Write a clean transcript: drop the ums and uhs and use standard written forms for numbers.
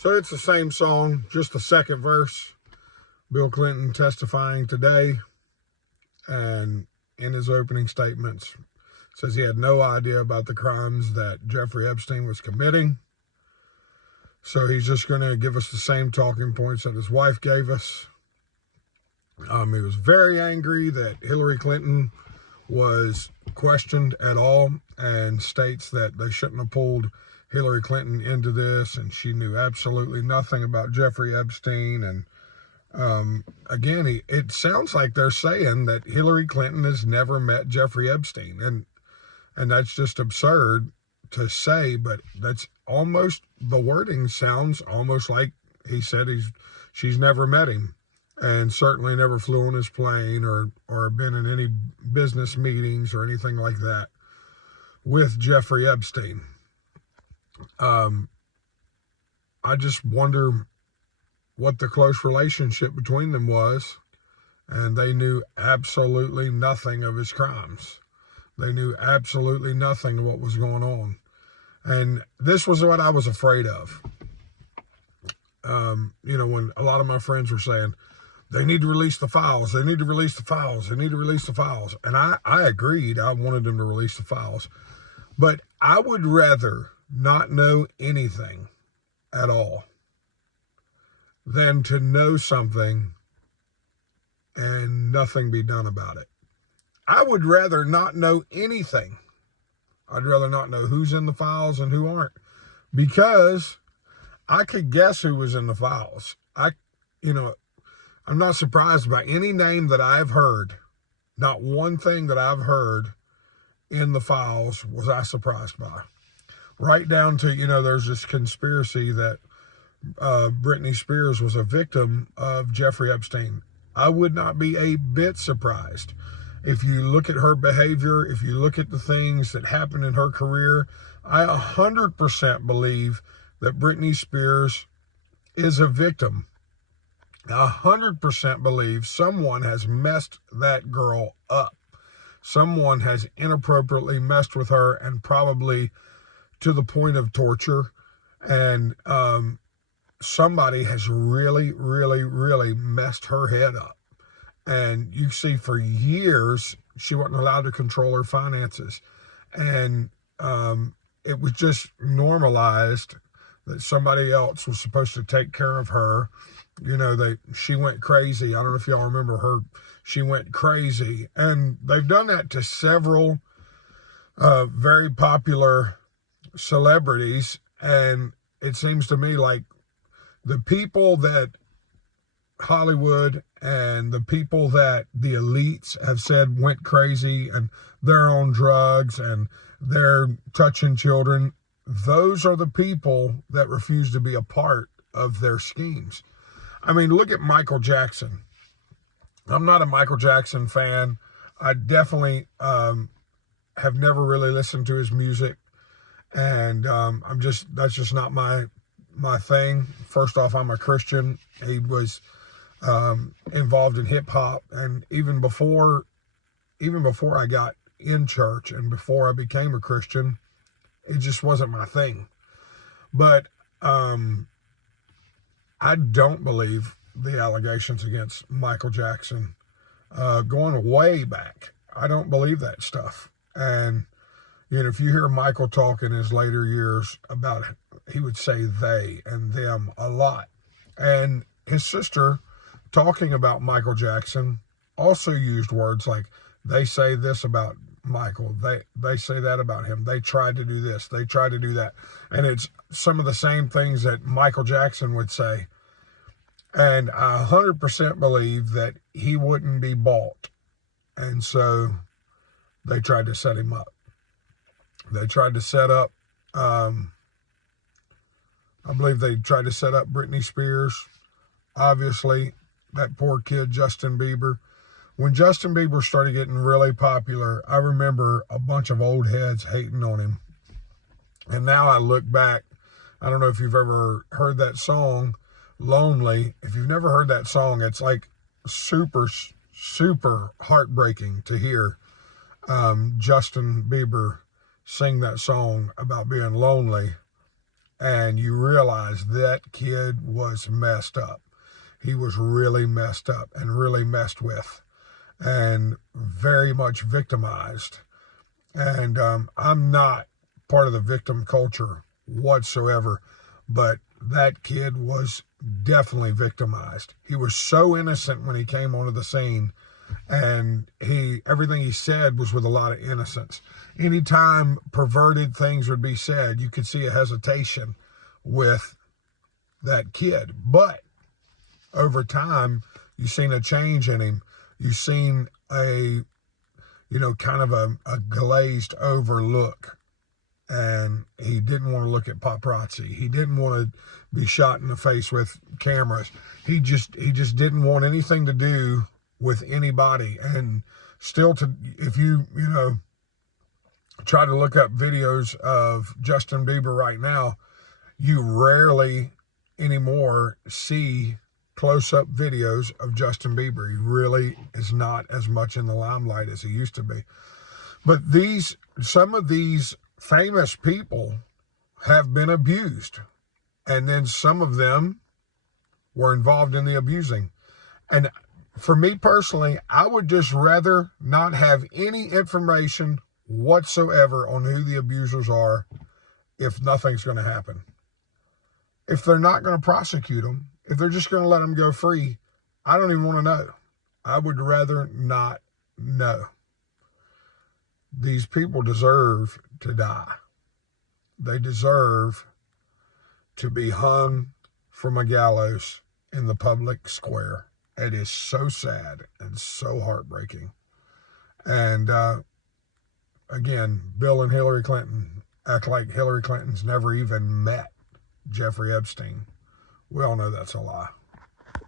So it's the same song, just the second verse. Bill Clinton testifying today, and in his opening statements, says he had no idea about the crimes that Jeffrey Epstein was committing. So he's just going to give us the same talking points that his wife gave us. He was very angry that Hillary Clinton was questioned at all, and states that they shouldn't have pulled Hillary Clinton into this, and she knew absolutely nothing about Jeffrey Epstein. And again, it sounds like they're saying that Hillary Clinton has never met Jeffrey Epstein, and that's just absurd to say, but that's almost, the wording sounds almost like he said she's never met him, and certainly never flew on his plane or been in any business meetings or anything like that with Jeffrey Epstein. I just wonder what the close relationship between them was, and they knew absolutely nothing of his crimes. They knew absolutely nothing of what was going on. And this was what I was afraid of. When a lot of my friends were saying, they need to release the files, they need to release the files, they need to release the files. And I agreed, I wanted them to release the files. But I would rather not know anything at all than to know something and nothing be done about it. I would rather not know anything. I'd rather not know who's in the files and who aren't, because I could guess who was in the files. I'm not surprised by any name that I've heard. Not one thing that I've heard in the files was I surprised by. Right down to, there's this conspiracy that Britney Spears was a victim of Jeffrey Epstein. I would not be a bit surprised. If you look at her behavior, if you look at the things that happened in her career, I 100% believe that Britney Spears is a victim. I 100% believe someone has messed that girl up. Someone has inappropriately messed with her, and probably to the point of torture. And somebody has really, really, really messed her head up. And you see, for years, she wasn't allowed to control her finances. And it was just normalized that somebody else was supposed to take care of her. She went crazy. I don't know if y'all remember her. She went crazy. And they've done that to several very popular celebrities. And it seems to me like the people that Hollywood and the people that the elites have said went crazy and they're on drugs and they're touching children, those are the people that refuse to be a part of their schemes. I mean, look at Michael Jackson. I'm not a Michael Jackson fan. I definitely have never really listened to his music, and that's just not my thing. First off, I'm a Christian. He was involved in hip hop, and even before I got in church and before I became a Christian, it just wasn't my thing. But I don't believe the allegations against Michael Jackson going way back. I don't believe that stuff. And if you hear Michael talk in his later years about it, he would say they and them a lot. And his sister, talking about Michael Jackson, also used words like, they say this about Michael, they say that about him, they tried to do this, they tried to do that. And it's some of the same things that Michael Jackson would say. And I 100% believe that he wouldn't be bought. And so they tried to set him up. They tried to set up, I believe they tried to set up Britney Spears. Obviously, that poor kid, Justin Bieber. When Justin Bieber started getting really popular, I remember a bunch of old heads hating on him. And now I look back, I don't know if you've ever heard that song, Lonely. If you've never heard that song, it's like super, super heartbreaking to hear Justin Bieber sing that song about being lonely. and you realize that kid was messed up. He was really messed up and really messed with and very much victimized. And I'm not part of the victim culture whatsoever, but that kid was definitely victimized. He was so innocent when he came onto the scene, and everything he said was with a lot of innocence. Anytime perverted things would be said, you could see a hesitation with that kid. But over time, you've seen a change in him. You've seen kind of a glazed over look. And he didn't want to look at paparazzi. He didn't want to be shot in the face with cameras. He just didn't want anything to do with anybody. And still, if you try to look up videos of Justin Bieber right now, you rarely anymore see close-up videos of Justin Bieber. He really is not as much in the limelight as he used to be. But some of these famous people have been abused, and then some of them were involved in the abusing. And for me personally, I would just rather not have any information whatsoever on who the abusers are if nothing's going to happen. If they're not going to prosecute them, if they're just going to let them go free, I don't even want to know. I would rather not know. These people deserve to die. They deserve to be hung from a gallows in the public square. It is so sad and so heartbreaking. And again, Bill and Hillary Clinton act like Hillary Clinton's never even met Jeffrey Epstein. We all know that's a lie.